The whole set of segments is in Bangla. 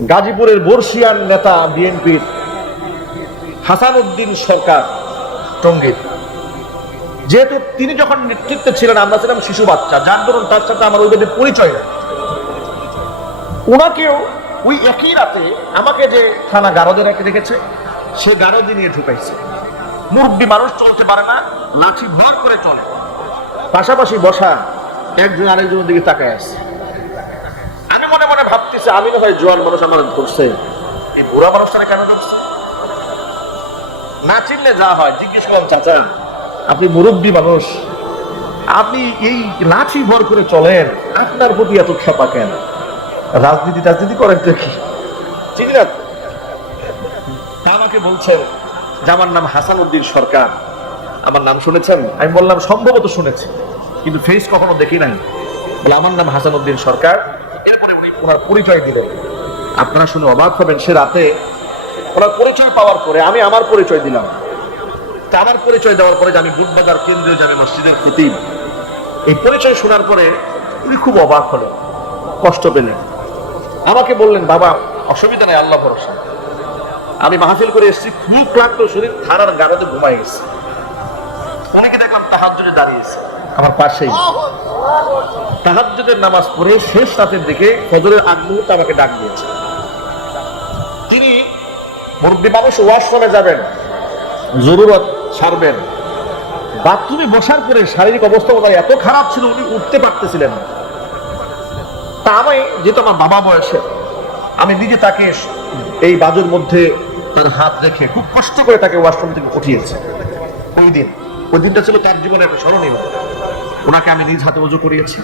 গাজীপুরের বর্ষিয়ান নেতা বিএনপির হাসান উদ্দিন সরকার টঙ্গীর। যেহেতু তিনি যখন নেতৃত্বে ছিলেন, আমরা ছিলাম শিশু বাচ্চা, যার দরুন তার সাথে আমার ওই দিনের পরিচয় ওনাকেও ওই একই রাতে আমাকে যে থানা গারদে রেখে রেখেছে, সে গারদে নিয়ে ঢুকাইছে। মুরব্বী মানুষ চলতে পারে না, লাঠি ভর করে চলে। পাশাপাশি বসা একজন আরেকজনের দিকে তাকায় আছে। মনে আমি না ভাই জোয়ান মানুষ আমার ধরছে। এই বুড়া মানুষটা কেন ধরছে? না চিনলে যা হয় জিজ্ঞেস করলাম চাচা আপনি মুরব্বী মানুষ। আপনি এই লাঠি ভর করে চলেন আপনার প্রতি এত খেপা কেন? রাজনীতি রাজনীতি করেন তো কি? চিনি না? আমাকে বলছেন যে আমার নাম হাসান উদ্দিন সরকার। আমার নাম শুনেছেন? আমি বললাম সম্ভবত শুনেছি। কিন্তু ফেস কখনো দেখি নাই। বলে আমার নাম হাসান উদ্দিন সরকার। ওনার পরিচয় দিলেন। আপনারা শুনে অবাক হবেন, সে রাতে ওনার পরিচয় পাওয়ার পরে আমি আমার পরিচয় দিলাম। আমার পরিচয় দেওয়ার পরে আমি বুধবাজার কেন্দ্রীয় জামে মসজিদের খতিব, এই পরিচয় শোনার পরে উনি খুব অবাক হলেন, কষ্ট পেলেন। আমাকে বললেন, বাবা, অসুবিধা নেই, আল্লাহ ভরসা। আমি মাহফিল করে এসেছি, খুব ক্লান্ত, শরীর, থানার গাড়িতে ঘুমাই গেছে। অনেকে দেখলাম তাহাজ্জুদে দাঁড়িয়েছে আমার পাশেই। তাহাজ্জুদের নামাজ পড়ে শেষ রাতের দিকে ফজরের আগ মুহূর্তে আমাকে ডাক দিয়েছে। তিনি মুরব্বী মানুষ ওয়াশ করে যাবেন, জরুরত ছাড়বেন বাথরুমে বসার পরে শারীরিক অবস্থা ওনার এত খারাপ ছিল, উনি উঠতে পারতেছিলেন তা আমি, যেহেতু আমার বাবা বয়সে, আমি নিজে তাকে এই বাজুর মধ্যে তার হাত রেখে খুব কষ্ট করে তাকে ওয়াশরুম থেকে উঠিয়েছি। ওই দিন। ওই দিনটা ছিল তার জীবনে একটা স্মরণীয় ওনাকে আমি নিজ হাতে উজু করিয়েছি।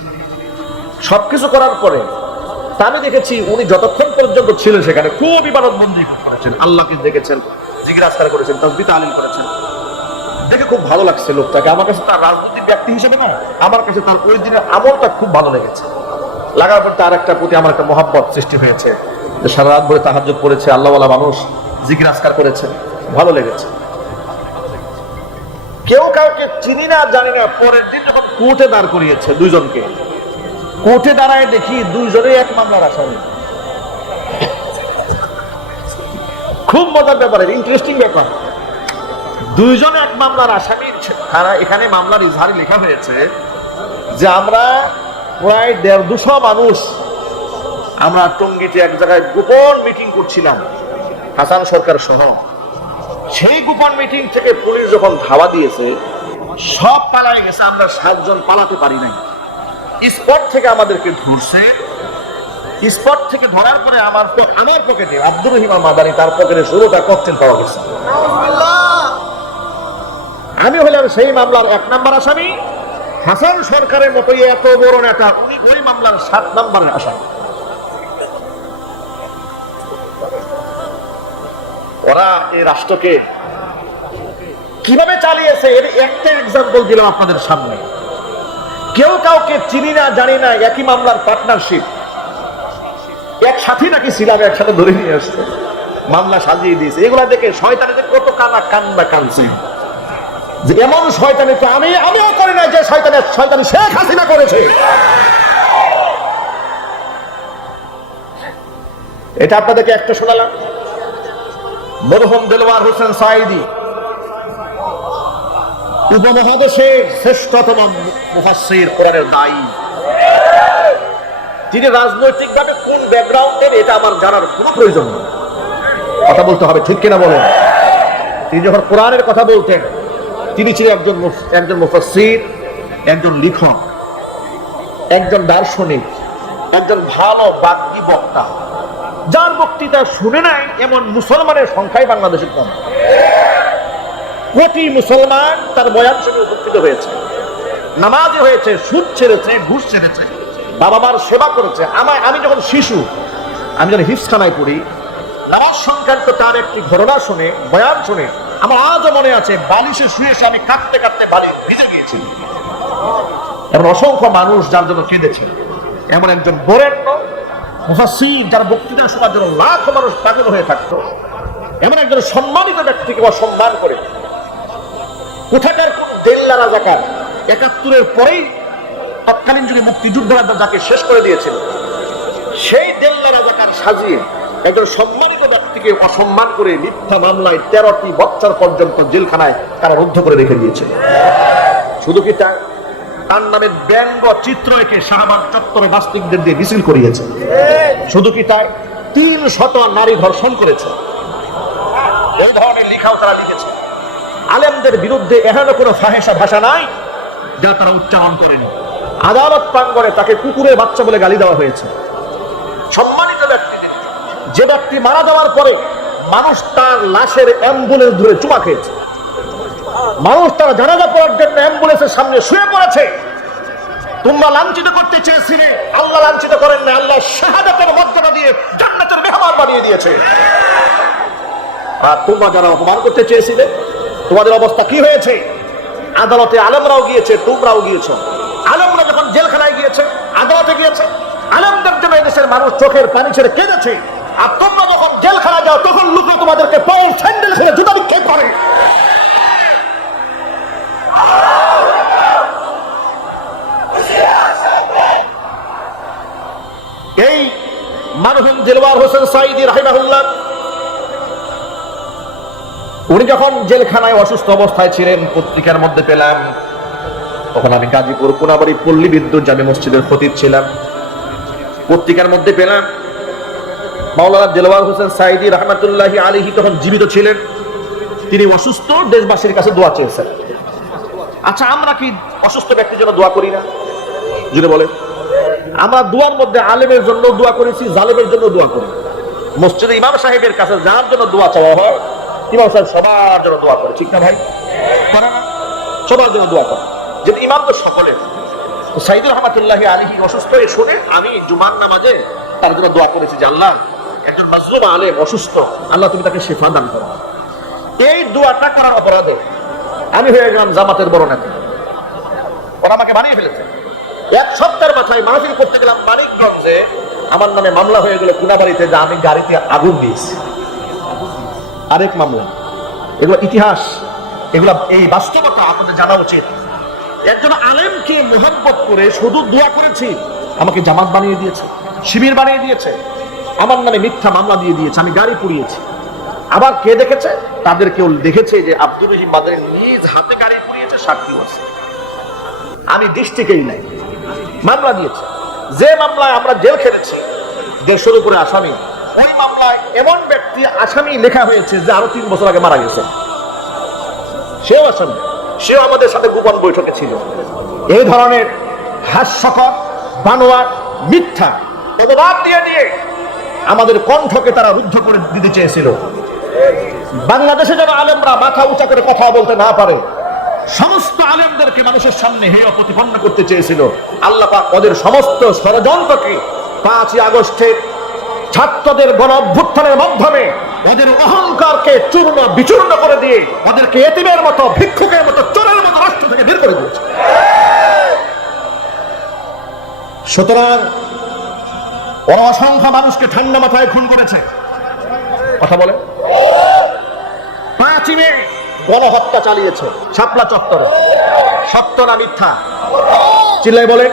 সবকিছু করার পরে আমি দেখেছি উনি যতক্ষণ পর্যন্ত ছিলেন সেখানে খুব ইবাদত বন্দি করেছেন। আল্লাহকে দেখেছেন জিজ্ঞাসা করেছেন তসবি তালিম করেছেন। দেখে খুব ভালো লাগছে লোকটাকে। আমার কাছে তার রাজনৈতিক ব্যক্তি হিসেবে না আমার কাছে তার ওই দিনের আমলটা খুব ভালো লেগেছে। লাগার পর তার একটা প্রতি আমার একটা মহাব্বত সৃষ্টি হয়েছে। যে সারা রাত ভরে তাহাজ পড়েছে, আল্লাহওয়ালা মানুষ আসকার করেছে ভালো লেগেছে। কেউ কাউকে চিনি না, জানি না, পরের দিন যখন কোর্টে দাঁড় করিয়েছে দুইজনকে, কোর্টে দাঁড়ায় দেখি দুইজনেই এক মামলার আসামি। খুব মজার ব্যাপার ইন্টারেস্টিং ব্যাপার। দুইজন এক মামলার আসামি, তারা এখানে মামলার ইজহারে লেখা হয়েছে যে আমরা প্রায় দেড় দুশো মানুষ, আমরা টঙ্গিতে এক জায়গায় গোপন মিটিং করছিলাম, হাসান সরকার সহ। সেই গোপন মিটিং থেকে পুলিশ যখন ধাওয়া দিয়েছে, সব পালায় গেছে, আমরা সাতজন পালাতে পারি নাই। স্পট থেকে আমাদেরকে ধরছে। স্পট থেকে ধরার পরে আমার আমার পকেটে আব্দুর রহিমা মাদানি তার পকেটে ষোলোটা ককটেল পাওয়া গেছে। আমি হলাম সেই মামলার এক নাম্বার আসামি। হাসান সরকারের মতোই এত বড় নেতা উনি ওই মামলার সাত নাম্বারের আসামি। ওরা এই রাষ্ট্রকে কীভাবে চালিয়েছে? এর একটা এক্সাম্পল দিলাম আপনাদের সামনে। কেউ কাউকে চিনি না, জানি না, একই মামলার পার্টনারশিপ এক সাথী নাকি ছিলাম, একসাথে ধরে নিয়ে আসছে। মামলা সাজিয়ে দিয়েছে। এগুলা দেখে শয়তানিদের কত কানা কান্না কানছে। যে এমন শয়তানি তো আমি, আমিও করি না যে শয়তানের শয়তানি শেখ হাসিনা করেছে। এটা আপনাদেরকে একটা শোনালাম। মরহুম দেলওয়ার হোসেন সাইদি উপমহাদেশের শ্রেষ্ঠতম মুফাসসির কোরআনের দায়ী। তিনি রাজনৈতিকভাবে কোন ব্যাকগ্রাউন্ডের এটা আমার জানার কোনো প্রয়োজন নেই। কথা বলতে হবে, ঠিক কিনা বলেন? তিনি যখন কোরআনের কথা বলতেন, তিনি ছিলেন একজন একজন মুফাসসির, একজন লিখক, একজন দার্শনিক, একজন ভালো বাগ্মী বক্তা। যার বক্তৃতা শুনে নাই, এমন মুসলমানের সংখ্যাই বাংলাদেশের কম। কোটি মুসলমান তার বয়ান শুনে উপকৃত হয়েছে। নামাজে হয়েছে, সুদ ছেড়েছে, ঘুষ ছেড়েছে বাবা মার সেবা করেছে। আমার আমি যখন শিশু, আমি যখন হিফখানায় পড়ি, নামাজ সংক্রান্ত তার একটি ঘটনা শুনে, বয়ান শুনে, আমার আজও মনে আছে, বালিশে শুয়ে আমি কাঁদতে কাঁদতে বালি ভিজে গিয়েছি। এমন অসংখ্য মানুষ যার জন্য কেঁদেছে। এমন একজন বরেণ্য মুফাসসির যার বক্তৃতা শোনার জন্য লাখ মানুষ পাগল হয়ে থাকতো, এমন একজন সম্মানিত ব্যক্তিকে অসম্মান করে। কোথাকার কোন দেল্লা রাজাকার একাত্তরের পরেই তৎকালীন যুগে মুক্তিযোদ্ধারা যাকে শেষ করে দিয়েছিল, সেই দেল্লা রাজাকার সাজিয়ে একজন সম্মানিত ব্যক্তিকে অসম্মান করে মিথ্যা মামলায় তেরোটি বছর পর্যন্ত জেলখানায় তারা রুদ্ধ করে রেখে দিয়েছে। শুধু কি তাই তার নামে ব্যঙ্গ চিত্র শাহবাগ চত্বরে নাস্তিকদের দিয়ে মিছিল করিয়েছে। শুধু কি তাই? তিন শত নারী ধর্ষণ করেছে। এই ধরনের লিখাও তারা লিখেছে। আলেমদের বিরুদ্ধে এহেন কোনো ফাহেসা ভাষা নাই যা তারা উচ্চারণ করেনি। আদালত প্রাঙ্গণে তাকে কুকুরের বাচ্চা বলে গালি দেওয়া হয়েছে। সম্মানিত ব্যক্তি, যে ব্যক্তি মারা যাওয়ার পরে মানুষ তার লাশের অ্যাম্বুলেন্স ধরে চুমা খেয়েছে। মানুষ তার জানাজা পড়ার জন্য অ্যাম্বুলেন্সের সামনে শুয়ে পড়েছে। তোমরা লাঞ্ছিত করতে চেয়েছিলে। আল্লাহ লাঞ্ছিত করেন না আল্লাহ শাহাদাতের মর্যাদা দিয়ে জান্নাতের মেহমান বানিয়ে দিয়েছে। আর তোমরা যারা অপমান করতে চেয়েছিলে, তোমাদের অবস্থা কি হয়েছে? আদালতে আলমরাও গিয়েছে, তোমরাও গিয়েছো। আলমরা যখন জেলখানায় গিয়েছে, আদালতে গিয়েছে, আলমদের জন্য দেশের মানুষ চোখের পানি ছেড়ে কেঁদেছে। আর তোমরা যখন জেলখানায় যাও, তখন লোকে তোমাদেরকে পাউল স্যান্ডেল ছেড়ে জুতা বিক্ষেপ করে। এই দিলওয়ার হোসেন সাইদি রাহিমাহুল্লাহ, উনি যখন জেলখানায় অসুস্থ অবস্থায় ছিলেন, পত্রিকার মধ্যে পেলাম, তখন আমি গাজীপুর কোনাবাড়ি পল্লী বিদ্যুৎ মসজিদের খতিব ছিলাম। পত্রিকার মধ্যে পেলাম, মাওলানা দিলওয়ার হোসেন সাইদি রহমতুল্লাহি আলিহি তখন জীবিত ছিলেন। তিনি অসুস্থ, দেশবাসীর কাছে দোয়া চেয়েছেন। আচ্ছা আমরা কি অসুস্থ ব্যক্তির জন্য দোয়া করি না? জুড়ে বলে, আমরা দোয়ার মধ্যে আলেমের জন্য দোয়া করেছি, জালেমের জন্য দোয়া করি। মসজিদে ইমাম সাহেবের কাছে যার জন্য দোয়া চাওয়া হয়, ইমাম সাহেব সবার জন্য দোয়া করে, ঠিক না ভাই? সবার জন্য দোয়া করে। যেহেতু ইমাম তো সকলের সাইদুর রহমতুল্লাহ আলিহি অসুস্থ হয়ে শুনে, আমি জুমার নামাজে তার জন্য দোয়া করেছি যে আল্লাহ, একজন মাজলুম আলেম অসুস্থ, আল্লাহ তুমি তাকে শেফা দান করো। এই দোয়াটা করার অপরাধে? আমি হয়ে গেলাম জামাতের বড় নেতা। ওরা আমাকে বানিয়ে ফেলেছে। এক সপ্তাহের মাথায় মাহফিল করতে গেলাম মানিকগঞ্জে। আমার নামে মামলা হয়ে গেল কুনাবাড়িতে যে আমি গাড়িতে আগুন দিয়েছি। আরেক মামলা। এগুলো ইতিহাস। এগুলো এই বাস্তবতা আপনাদের জানা উচিত। একজন আলেমকে মোহাম্মত করে শুধু দোয়া করেছি, আমাকে জামাত বানিয়ে দিয়েছে, শিবির বানিয়ে দিয়েছে। আমার নামে মিথ্যা মামলা দিয়ে দিয়েছে, আমি গাড়ি পুড়িয়েছি। আবার কে দেখেছে? তাদের কেউ দেখেছে যে আব্দুল রহিম বাদের নিজ হাতে গাড়ি পুড়িয়েছে, সাক্ষী আছে আমি দৃষ্টিকেই নাই। মামলা দিয়েছে। যে মামলায় আমরা জেল খেটেছি দেড়শোর উপরে আসামি, ওই মামলায় এমন ব্যক্তি আসামি লেখা হয়েছে যে আরও তিন বছর আগে মারা গেছে। সেও আসামি, সেও আমাদের সাথে গোপন বৈঠকে ছিল। এই ধরনের হাস্যকর বানোয়া মিথ্যা প্রতিবাদ দিয়ে দিয়ে আমাদের কণ্ঠকে তারা রুদ্ধ করে দিতে চেয়েছিল। বাংলাদেশে যেন আলেমরা মাথা উঁচা করে কথা বলতে না পারে সমস্ত আলেমদেরকে মানুষের সামনে হেয় প্রতিপন্ন করতে চেয়েছিল। আল্লাহ ওদের সমস্ত ষড়যন্ত্রকে পাঁচই আগস্টে ছাত্রদের গণ অভ্যুত্থানের মাধ্যমে ওদের অহংকারকে চূর্ণ বিচূর্ণ করে দিয়ে ওদেরকে এতিমের মতো, ভিক্ষুকের মতো, চোরের মতো রাষ্ট্র থেকে বের করে দিয়েছে। সুতরাং ওরা অসংখ্য মানুষকে ঠান্ডা মাথায় খুন করেছে। কথা বলে পাঁচই মে গণহত্যা চালিয়েছে। শাপলা চত্বরে। সত্য না মিথ্যা? চিল্লাই বলে।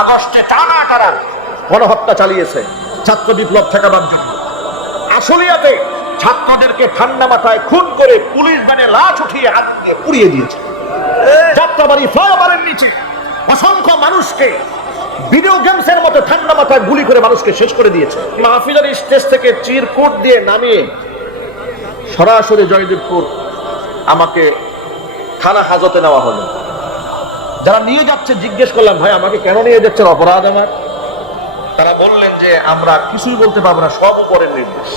আগস্টে টানা টানা গণহত্যা চালিয়েছে। ছাত্র বিপ্লব ঠেকাবার জন্য আসলিয়াতে ছাত্রদেরকে ঠান্ডা মাথায় খুন করে পুলিশ ভ্যানে লাশ উঠিয়ে হাত দিয়ে পুড়িয়ে দিয়েছে। যাত্রাবাড়ি ফ্লাইওভারের নিচে অসংখ্য মানুষকে ভিডিও গেমসের মতো ঠান্ডা মাথায় গুলি করে মানুষকে শেষ করে দিয়েছে। মাহফিলের স্টেজ থেকে চিরকুট দিয়ে নামিয়ে সরাসরি জয়দেবপুর আমাকে থানা হাজতে নেওয়া হলো। যারা নিয়ে যাচ্ছে, জিজ্ঞেস করলাম, ভাই, আমাকে কেন নিয়ে যাচ্ছেন? অপরাধ আমার? তারা বললেন যে, আমরা কিছুই বলতে পারব না, সব উপরের নির্দেশ।